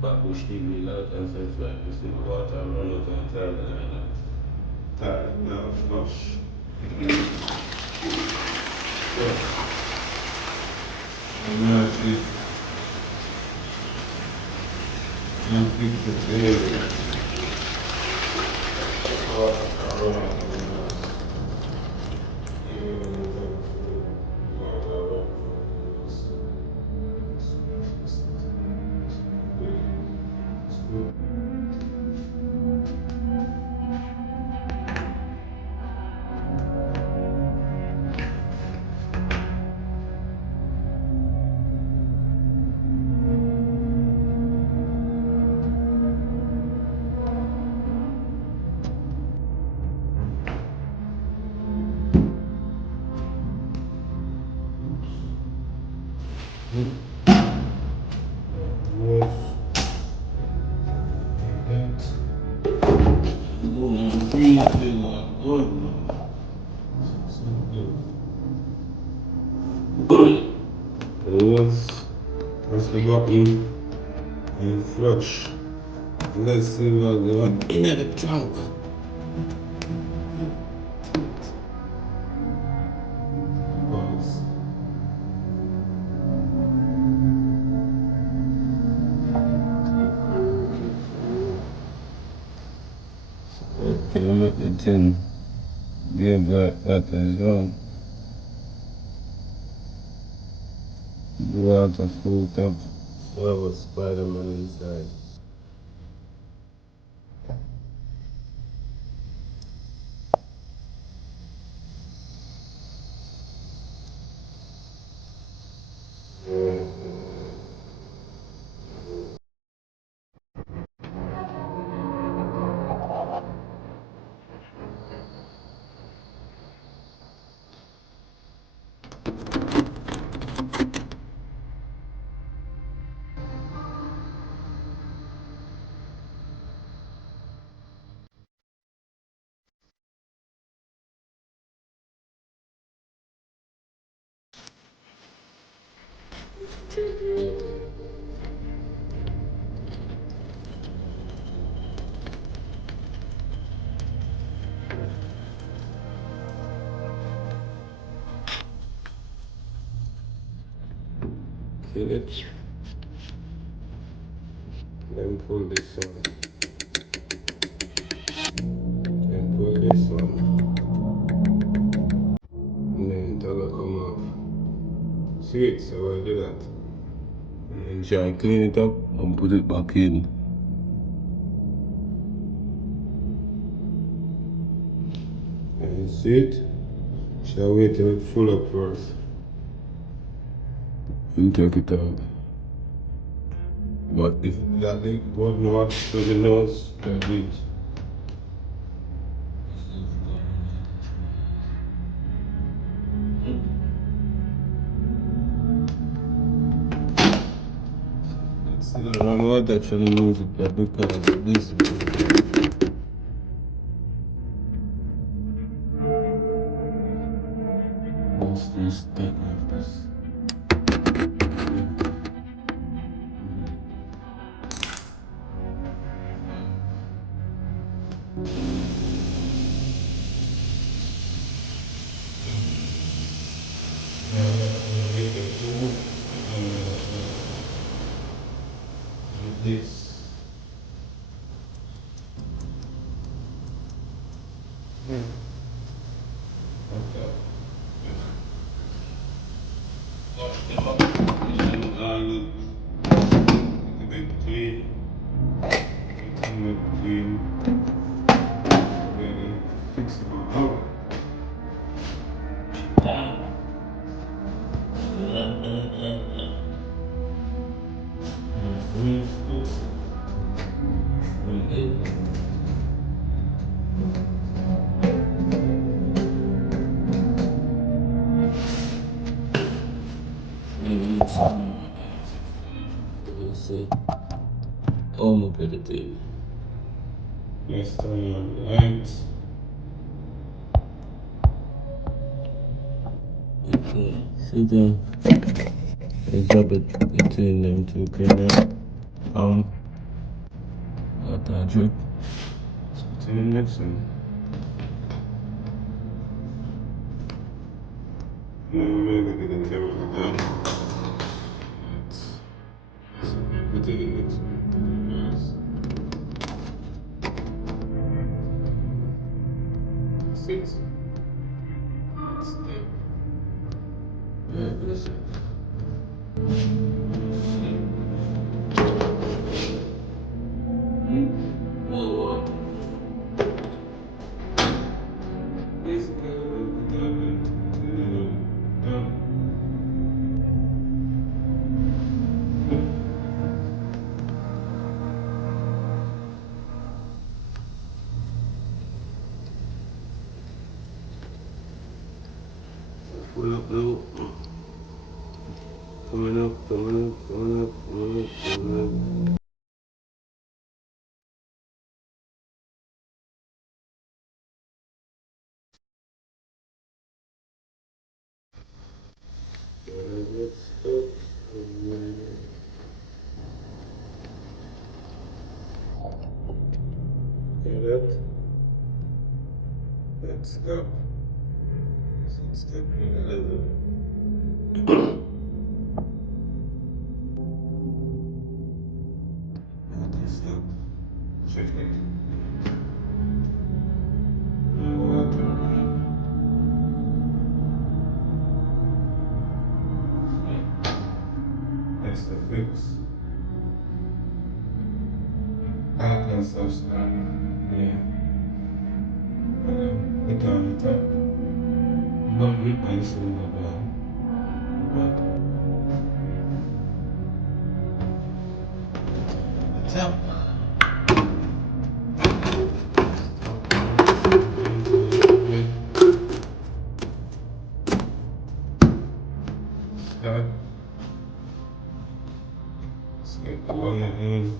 But push TV out and such like you see the water run out and turn like that. Tired now, flush. Yes. Now fix the area. Water can run out of the house. Even when you don't feel water run from the house. Yes. Let's press the button and flush. Let's see what's going in the trunk. Pause. Okay, make the tin give that is on. Go out and full up. Where was Spider-Man inside? Kill it. Then pull this one. Then pull this one. And then that'll come off. See it, so I'll do that. And then try and clean it up and put it back in. And you see it? Shall wait till it's full up first. And take it out. But if that leak was not to the nose, that leak. See the wrong water trying to move it back because of this. What's this thing of this? This. Okay. Wash them up. Make them clean. Make them clean. Then fix them up. See, almost better thing. Let's turn on the lights. Okay, see the drop it between them two cameras. Drip. To the next one. No, we're gonna get the camera down. We'll take it next one. Six. Coming up, little. Coming up, coming up, coming up, coming up, coming up. Let's go. Let's go. That's the fix. Happen subscribe. Yeah. Hit down the top. Don't replace it in the top. Start. Let's get going.